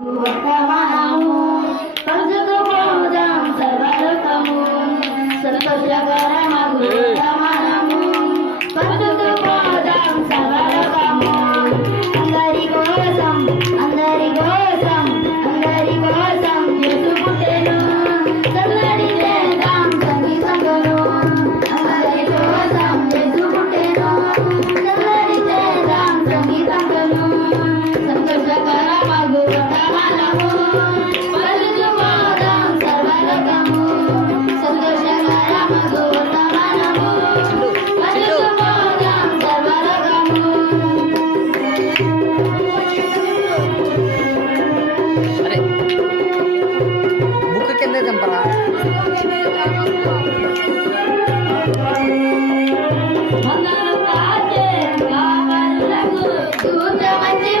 वर्तमानము పంచుకుపోదాం సర్వలోకము సంతోషకరమగు వర్తమానము పంచుకుపోదాం సర్వలోకము అందరి కోసం అందరి కోసం అందరి కోసం యేసు పుట్టెను సందడి చేద్దాం సంగీతమును అందరి కోసం యేసు పుట్టెను సందడి చేద్దాం సంగీతమును సంతోషకరమగు వర్తమానము పంచుకుపోదాం సర్వలోకము సంతోషకరమగు వర్తమానము పంచుకుపోదాం సర్వలోకము అరే బుక్ కింద చంపరా మంగళ పాచే కావలకు దూత మంచి